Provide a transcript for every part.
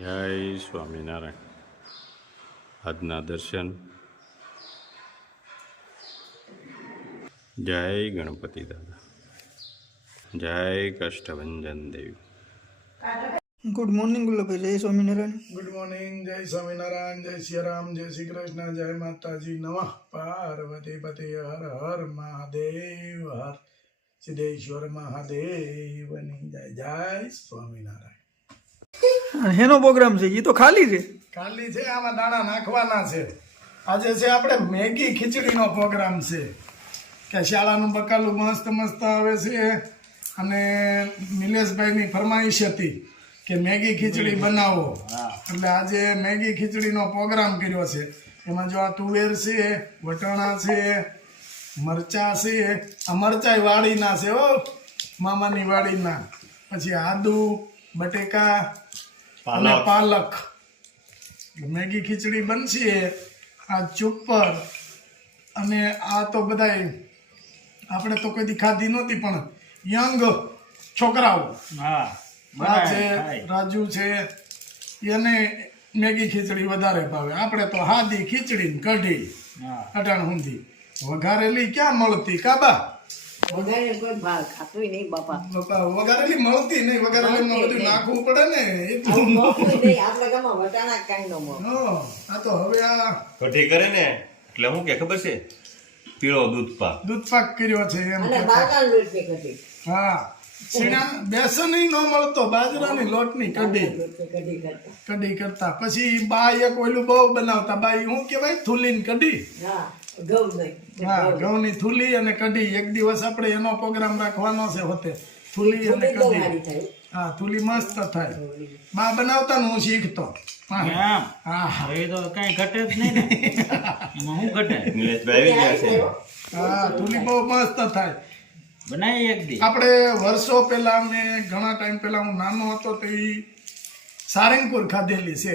જય સ્વામિનારાયણ. આજના દર્શન. જય ગણપતિ દાદા. જય કષ્ટભંજન દેવી. Good morning Gullabhai. જય સ્વામિનારાયણ. Good morning. જય સ્વામિનારાયણ. જય સિયારામ. જય શ્રી કૃષ્ણ. જય માતાજી. નમઃ પાર્વતી પતિ. હર હર મહાદેવ. હર સિદ્ધેશ્વર મહાદેવની જય. જય સ્વામિનારાયણ. હેનો પ્રોગ્રામ છે? એ તો ખાલી છે. ખાલી છે, આમાં દાણા નાખવાના છે. આજે છે આપણે મેગી ખીચડીનો પ્રોગ્રામ છે કે શાળાનું બકાલું મસ્ત મસ્ત આવે છે અને નિલેશભાઈની ફરમાઈશ હતી કે મેગી ખીચડી બનાવો, એટલે આજે મેગી ખીચડીનો પ્રોગ્રામ કર્યો છે. એમાં જો આ તુવેર છે, વટાણા છે, મરચાં છે. આ મરચાં વાડીના છે, હો, મામાની વાડીના. પછી આદુ, બટેકા અને પાલક. મેગી ખીચડી બનશે. આ ચુપ્પર અને આ તો બધાય આપણે તો કદી ખાધી નહોતી, પણ યંગ છોકરાઓ આ છે, રાજુ છે, એને મેગી ખીચડી વધારે ભાવે. આપણે તો હાદી ખીચડી ને કઢી અટાણ ઊંધી વઘારેલી ક્યાં મળતી કાબા? વઘારેલી મળતી નહીં. વઘારેલી બધું નાખવું પડે ને. આ તો હવે આ કઢી કરે ને એટલે હું કે ખબર છે, પીળો દૂધ પાક કર્યો છે એમ. હા, સીણા બેસન ન મળતો, બાજરાની લોટની કઢી કરતા. પછી બા એક ઓલું બહુ બનાવતા. બા શું કેવાય? થૂલી કઢી. હા, ઘઉંની થૂલી અને કઢી. એક દિવસ આપણે એનો પ્રોગ્રામ રાખવાનો છે હોતે. થૂલી અને કઢી. હા, થૂલી મસ્ત થાય. બા બનાવતા ને હું શીખતો. હા, થૂલી બહુ મસ્ત થાય. આપણે વર્ષો પહેલા, મેં ઘણા ટાઈમ પહેલા, હું નાનો હતો તો સારંગપુર ખાધેલી છે.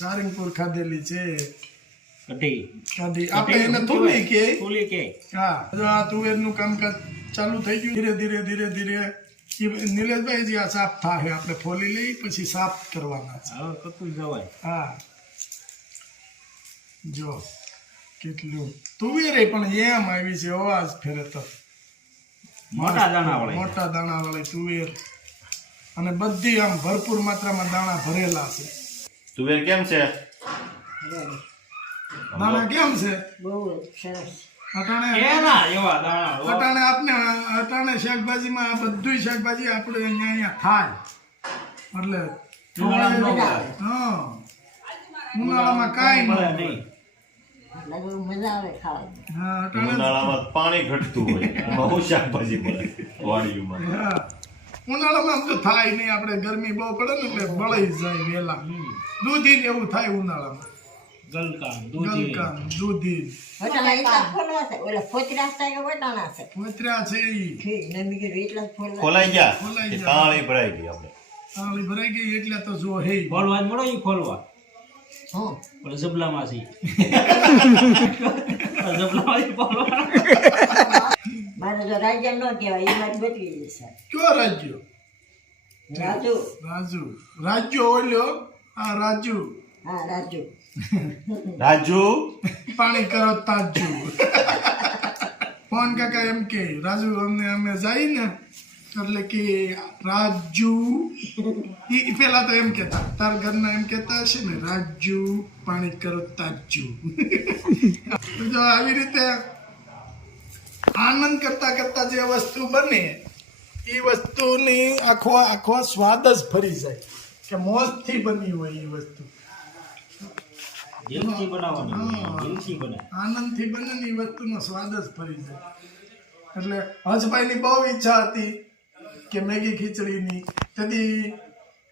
સારંગપુર ખાધેલી છે કઢી. આપણે એને થૂલી કે. હા, આ તુવેરનું કામકાજ ચાલુ થઈ ગયું. ધીરે ધીરે ધીરે ધીરે નિલેશભાઈ જે આ સાફ થાય, આપણે ફોલી લઈ પછી સાફ કરવાના છે. હા, જો કેટલું તુવેર પણ એમ આવી છે, અવાજ ફેરે તો. મોટા દાણા વાળી તુવેર, અને બધી આમ ભરપૂર માત્રામાં દાણા ભરેલા છે. તુવેર કેમ છે? દાણા કેમ છે? અટાણે આપને અટાણે શાકભાજીમાં આ બધું શાકભાજી આપણે અહીંયા થાય એટલે હા, ઉનાળામાં કાંઈ નહીં. ઉનાળામાં પાણી ઘટતું હોય, બહુ શાકભાજી મળે વાડીઓમાં. ઉનાળામાં આમ તો થાય નહીં. આપણે ગરમી બહુ પડે ને એટલે બળી જાય વેલા. દૂધી ને એવું થાય ઉનાળામાં. ગલકાન, દૂધી, ફોતરા છે ખોલાઈ ગયા, તાળી ભરાઈ ગઈ. આપણે તાળી ભરાઈ ગઈ એટલે તો જો હે ખોલવા જ મળો. ખોલવા ઓલે જબલામાં છે. જબલામાં ખોલવા. મારે જો રાજ્ય ન કહેવાય, એ વાત બદલી જશે. કયો રાજ્યો? રાજ્યો ઓલ્યો. આ રાજુ. હા, રાજુ પાણી કરો તાજુ. ફોન કાકા એમ કે રાજુ અમે જાય ને એટલે કે રાજુ પેલા તો એમ કેતા, તાર ઘરના એમ કેતા હશે ને, રાજુ પાણી કરો તાજુ. જો આવી રીતે આનંદ કરતા કરતા જે વસ્તુ બને એ વસ્તુની આખો સ્વાદ જ ફરી જાય કે મોજથી બની હોય એ વસ્તુ. આનંદથી બને ને એ વસ્તુનો સ્વાદ જ ફરી જાય. એટલે હજભાઈની બહુ ઈચ્છા હતી કે મેગી ખીચડીની, કદી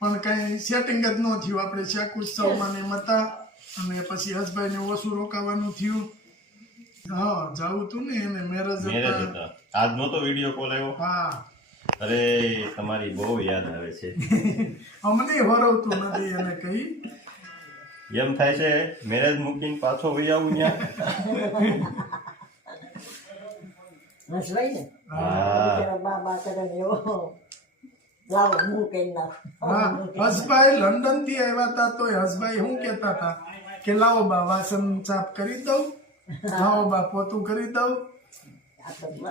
પણ કઈ સેટિંગ જ ન થયું. આપણે શાક ઉત્સવમાં ને હતા અને પછી હજભાઈને ઓછું રોકાવાનું થયું. હા, જાવું તું ને એને મેરેજ હતા. આજ નો તો વિડીયો કોલ આવ્યો. હા, અરે તમારી બહુ યાદ આવે છે. અમને હરવતું નથી એને કહી. એમ થાય છે મેરેજ મૂકીને પાછો વહી આવું ત્યાં. બસ ભાઈ ને હા, બા કરે એવો લાવો હું કરી નાખું હા હસભાઈ લંડન થી આવ્યા હતા તો હસભાઈ શું કેતા હતા કે લાવો બા વાસણ સાફ કરી દઉં, લાવો બા પોતું કરી દઉં.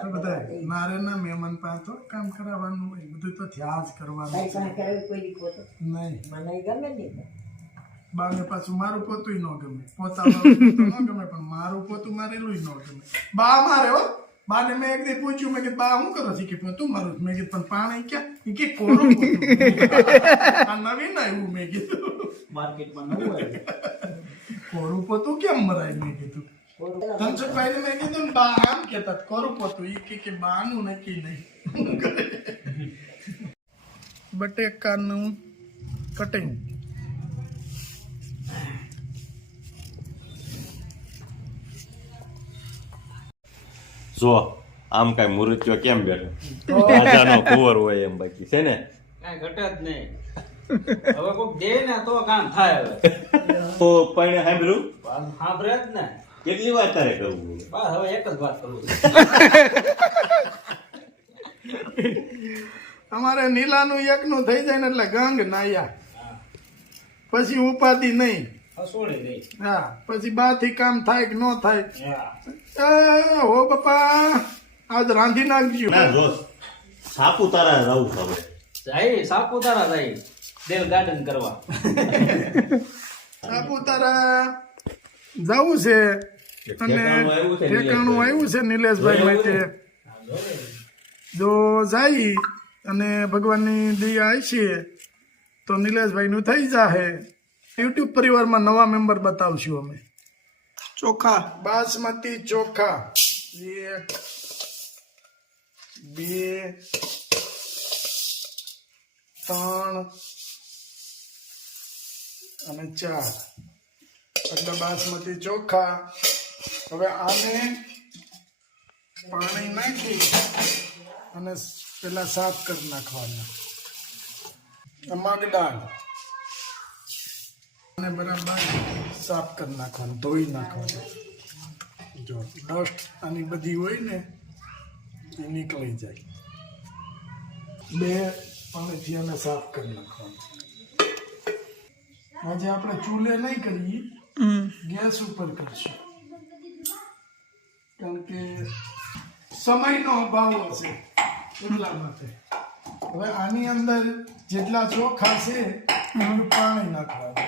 તો બધા મારે ના મહેમાન પાસે તો કામ કરાવવાનું હોય, બધું તો થયા જ કરવાનું તારી પાસે કરાવી કોઈ દી પોતો નહીં. મને ગમે નહીં બાને પાછું મારું પોતું ન ગમે, પોતા વાળું તો ન ગમે, પણ મારું પોતું મારેલું ન ગમે. બા મારે હો, બાને મેં એક દી પૂછ્યું, મેં કીધું બા શું કરો છો? કે પોતું મારું. મેં કીધું પણ પાણી ક્યાં? એ કે કોરું પોતું. આ નવીન આવ્યું. મેં કીધું માર્કેટમાં નવું હોય કોરું પોતું કેમ મરાય? મેં કીધું ધનસુખભાઈ ને મેં કીધું ને બા આમ કેતા કોરું પોતું. એ કે બાનું નક્કી નહીં. બટેકાનું કટિંગ. જો આમ કઈ મુરત્યો કેમ બેઠો રાજાનો કુંવર હોય એમ બાકી છે ને કાંઈ ઘટે જ નહીં. હવે કોક દે ને તો કામ થાય. હવે તો પણ સાંભળ્યું સાંભળે જ ને. કેટલી વાર તારે કરવું બસ હવે એક જ વાત કરું છું. અમારે નીલાનું એકનું થઈ જાય ને એટલે ગંગ નાયા, પછી ઉપાધિ નહીં. હસોડી દઈ. હા પછી બાથી કામ થાય કે ન થાય. હા. હો બાપા આજ રાંધી નાખજો. ના જો સાપુતારા રહું હવે જાય સાપુતારા જાય દેવ ગાર્ડન કરવા. સાપુતારા જવું છે અને ઠેકાણું આવ્યું છે નિલેશભાઈ માટે. જો જાય અને ભગવાનની દયા છે તો નિલેશભાઈ નું થઈ જાહે. યુટ્યુબ પરિવારમાં નવા મેમ્બર બતાવશું અમે. ચોખા બાસમતી ચોખા 1 2 3 અને 4 એટલે બાસમતી ચોખા. હવે આને પાણી નાખી અને પેલા સાફ કરી નાખવાના. મગ દાળ અને બરાબર સાફ કરી નાખવાનું, ધોઈ નાખવાનું. જો ડસ્ટ આની બધી હોય ને એ નીકળી જાય. 2 પાણીથી આને સાફ કરી નાખવાનું. આજે આપણે ચૂલે નહીં કરીએ, ગેસ ઉપર કરશું, કારણ કે સમયનો અભાવ હશે એટલા માટે. હવે આની અંદર જેટલા ચોખા છે એટલું પાણી નાખવાનું,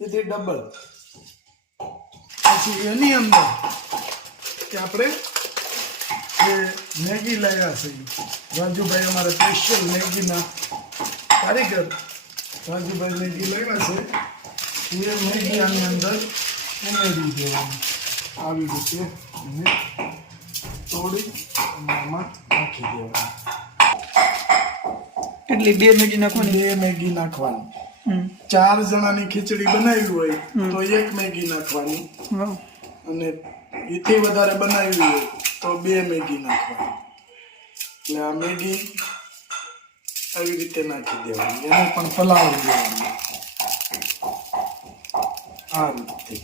તેથી ડબલ. પછી એની અંદર કે આપણે જે મેગી લાવ્યા છે, રાજુભાઈ અમારા સ્પેશિયલ મેગીના કારીગર રાજુભાઈ મેગી લાવ્યા છે, એ મેગી આની અંદર ઉમેરી દેવાની. આવી રીતે એને તોડી આમાં નાખી દેવાની. એટલી 2 મેગી નાખવાની. 2 મેગી નાખવાની. 4 જણાની ખીચડી બનાવી હોય તો 1 મેગી નાખવાની, વાહ. અને એથી વધારે બનાવી હોય તો 2 મેગી નાખવાની. એટલે આ મેગી આવી રીતે નાખી દેવાની, એને પણ પલાળી દેવાની આ રીતે.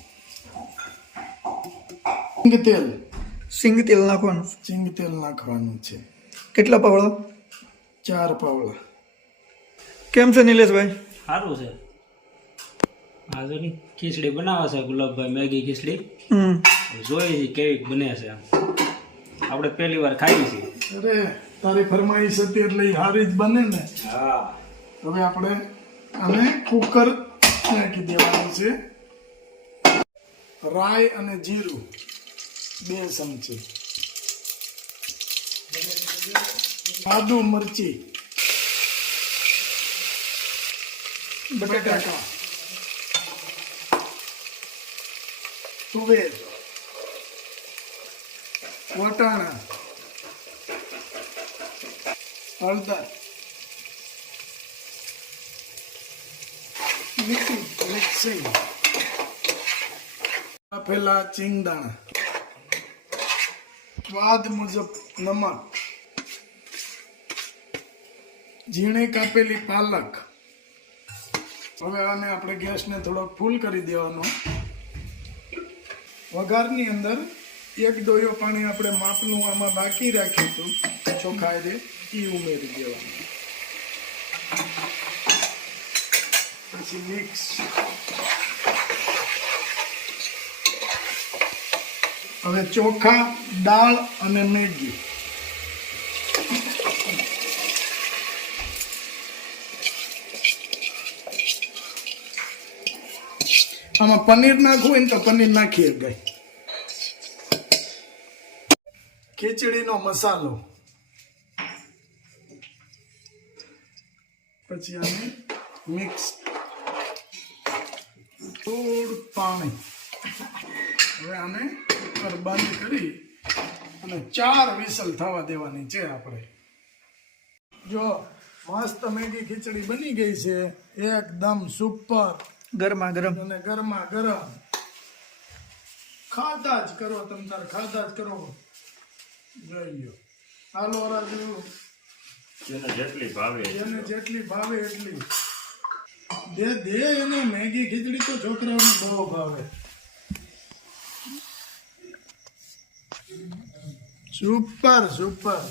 સિંગ તેલ નાખવાનું. સિંગ તેલ નાખવાનું છે. કેટલા પાવડા? 4 પાવડા. કેમ છે નિલેશભાઈ? સારું છે. આ જો ની ખીચડી બનાવે છે ગુલાબભાઈ, મેગી ખીચડી. જોઈએ છે કેવી બને છે. આપણે પહેલી વાર ખાઈ છે. અરે તારી ફરમાઈશ હતી એટલે ઈ હારી જ બને ને. હા. હવે આપણે આને કુકર નાખી દેવાનું છે. રાઈ અને જીરું 2 ચમચી, આદુ મરચી, બટાકા, તુવેર, વટાણા, હળદર, મિક્સી, બાફેલા ચીંગદાણા, સ્વાદ મુજબ નમક, ઝીણી કાપેલી પાલક. હવે આને આપણે ગેસને થોડોક ફૂલ કરી દેવાનો. વઘારની અંદર એક ડોયો પાણી આપણે માપનું આમાં બાકી રાખ્યું હતું ચોખા રે એ ઉમેરી દેવાનું. પછી મિક્સ. હવે ચોખા, દાળ અને મેગી. આમાં પનીર નાખવું હોય ને તો પનીર નાખીએ ગાય. ખીચડીનો મસાલો. પછી આને મિક્સ. થોડું પાણી. હવે આને બંધ કરી અને 4 વિસલ થવા દેવાની છે આપણે. જો મસ્ત મેગી ખીચડી બની ગઈ છે, એકદમ સુપર ગરમા ગરમ. અને ગરમા ગરમ. ખાધા જ કરો, તમ તાર ખાધા જ કરો. જોઈ લો. હાલો રાજુ, જેને જેટલી ભાવે જેને જેટલી ભાવે એટલી દે એને. મેગી ખીચડી તો છોકરાઓને બહુ ભાવે. Super super.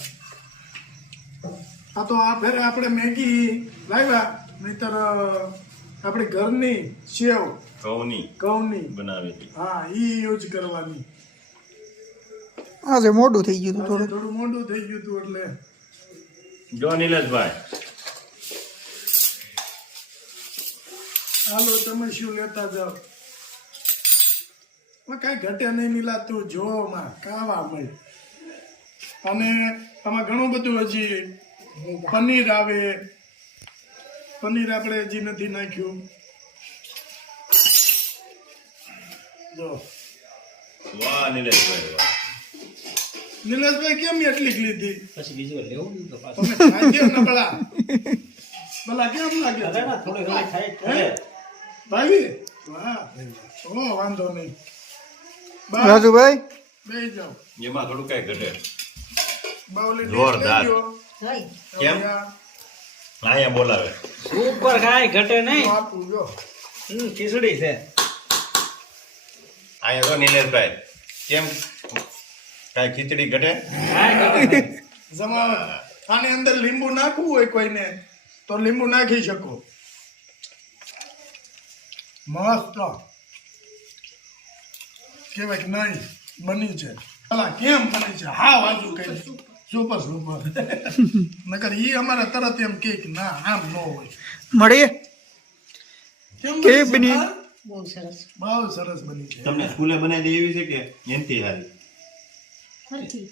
આ તો આ ફેરે આપણે મેગી લાવ્યા, નહીતર આપણી ઘરની સેવ ઘઉંની બનાવેલી. હા ઈ યુઝ કરવાની. આજે મોડું થઈ ગયું હતું આજે થોડું. થોડું મોડું થઈ ગયું હતું એટલે. જો નિલેશભાઈ, હાલો તમે શું લેતા જાઓ. કઈ ઘટે નહીં મિલાતું. જો માં કાવા મળે. અને આમાં ઘણું બધું હજી પનીર આવે. પનીર આપણે હજી નથી નાખ્યું. જો વાહ નિલેશભાઈ વાહ. નિલેશભાઈ કેમ એટલી લીધી? પછી બીજું લેવું નહીં તો પાછું તમે ખાઈ દો ને ભલા. ભલા કેમ લાગે છે? થોડી ઘણી થાય જ હે? ભાઈ વાહ. ઓ વાંધો નહીં. બસ રાજુભાઈ બેસી જાઓ. એમાં થોડું કઈ ઘટે. બાવલી જોરદાર. જોઈ કેમ? અહીંયા બોલાવે. ઉપર કાંઈ ઘટે નહીં. આપું જો. ખીચડી છે. અહીંયા તો નિલેશભાઈ કેમ કાંઈ ખીચડી ઘટે? કાંઈ ઘટે નહીં. જમાવટ. આની અંદર લીંબુ નાખવું હોય કોઈને તો લીંબુ નાખી શકો. મસ્ત કેવાય કે નહીં બની છે. ભલા કેમ બની છે? હા વાંચું કઈ સુપર સુપર. નકર ઈ અમારે તરત એમ કે ના આમ ન હોય. મળીએ. કેમ કેવી બની? હા? બહુ સરસ બહુ સરસ બની છે. તમને સ્કૂલે બનાવી એવી છે કે એનથી હારી? ફરતી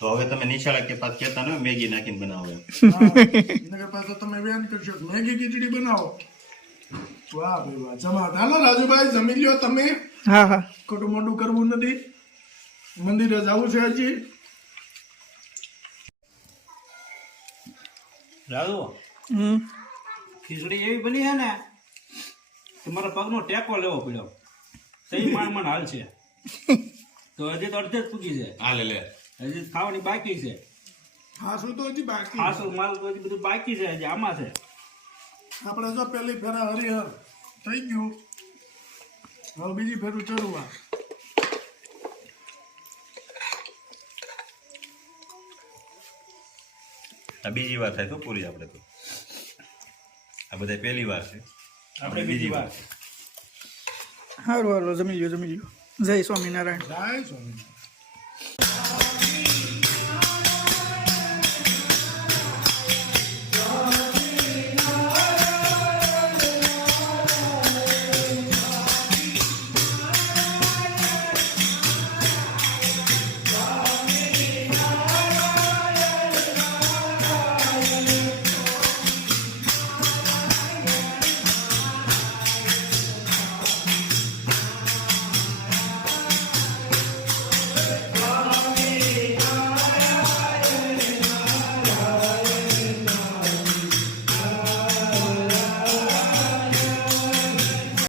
તો હવે તમે નિશાળા કે પાસ કહેતા ન હોય મેગી નાખીને બનાવો એમ. હા. નકર પાછો તમે વેન કરશો કે મેગી ખીચડી બનાવો. વાહ ભાઈ વાહ. જમાવટ. હાલો રાજુભાઈ જમી લ્યો તમે. હા હા. ખોટું મોટું કરવું નથી. મંદિરે જવું છે હજી. રાજુ ખીચડી એવી બની છે ને કે મારા પગનો ટેકો લેવો પડ્યો. તઈ માંડ હાલ છે. તો હજી તો અડધે જ પૂગી છે. હા લે હજી ખાવાની બાકી છે. હાસું તો હજી બાકી. ખાસું માલ તો હજી બધું બાકી છે. હજી આમાં છે. આપણે જો પેલી ફેરા હરિહર થઈ ગયું. હવે બીજી ફેરું ચડવા. આ બીજી વાર થાય તો પૂરી આપણે તો. આ બધા પહેલી વાર છે. આપણે બીજી વાર. સારું હાલો જમી લ્યો જમી લ્યો. જય સ્વામિનારાયણ. જાય સ્વામી.